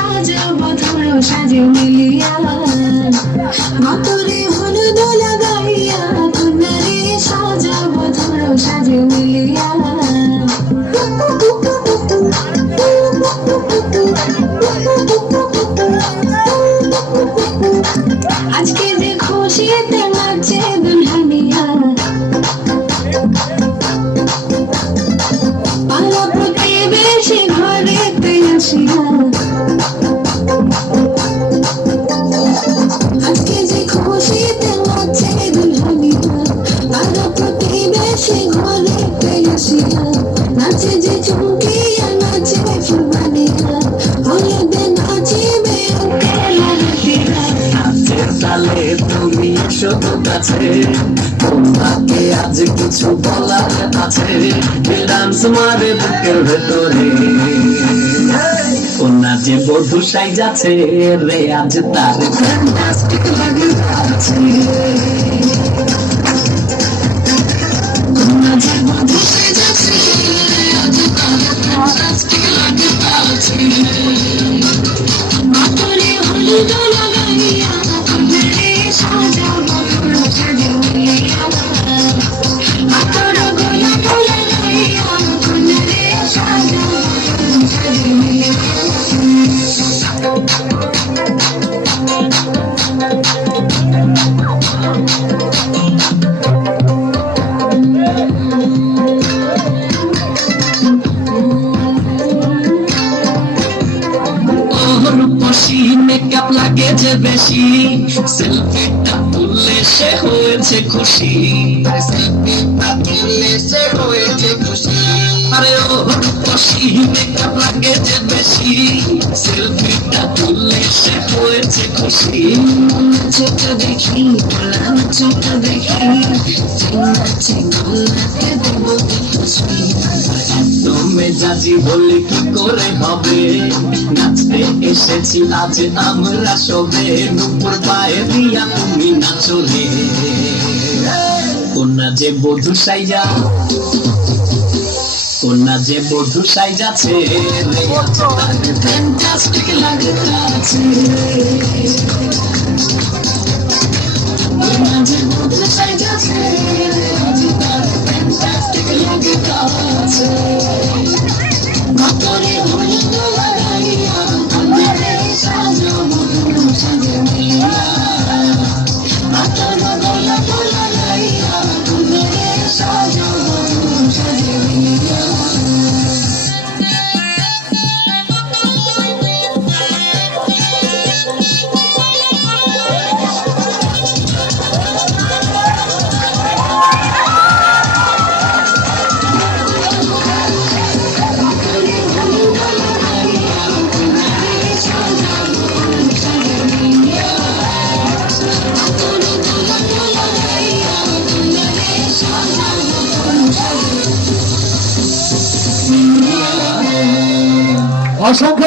সাজাবো ধরো সাজে মিলিয়া মাতরে হলুদ লাগাইয়া কন্যারে সাজাবো ধরো সাজে মিলিয়া আজকে যে খুশিতে নাচে দুলহানিয়া পাড়া প্রতিবেশী ঘরেতে আসিয়া আজকে যে খুশিতে নাচে দুলহানিয়া পাড়া প্রতিবেশী ঘরেতে আসিয়া নাচে যে চুমকিয়া নাচে ফুলবানিয়া হলুদে নাচিবে তালে তুমি শুধু কাছে তোমাকে আজ কিছু বলার আছে ডান্স মারে বুকের ভেতরে কন্যা যে বধূ সাইজাছে রে আজ তার ফ্যান্টাস্টিক লাগছে কন্যা যে বধূ সাইজাছে আজ তার ফ্যান্টাস্টিক লাগছে মাতরে হলুদ লাগাইয়া কন্যারে সাজাবো ধরো সাজে মিলিয়া মাতরে গোলাপ লাগাইয়া কন্যারে সাজাবো ধরো সাজে মিলিয়া মেকআপ লাগে যে বেশি সেলফিটা তুললে সে হয়েছে খুশি সেলফিটা তুললে সে হয়েছে খুশি আরে ও খুশি মেকআপ লাগে যে বেশি সেলফিটা তুললে সে হয়েছে খুশি ছোট দেখি গোলাপ ছোট দেখি চিন্নাচে গোলাপে দেবো খুশি তুমি জাজি বলে কি করে হবে নাচতে এসেছি আজ আমরা সবে নুপুর পায়ে দিয়া তুমি নাচলে কন্যা যে বধূ সাইজা কন্যা যে বধূ সাইজাছে ফ্যান্টাস্টিক লাগছে কন্যা যে বধূ সাইজাছে ফ্যান্টাস্টিক লাগছে মাতরে হলুদ লাগাইয়া কন্যারে সাজাবো ধরো সাজে মিলিয়া মাতরে গোলাপ লাগাইয়া কন্যারে সাজাবো ধরো সাজে মিলিয়া অসংখ্য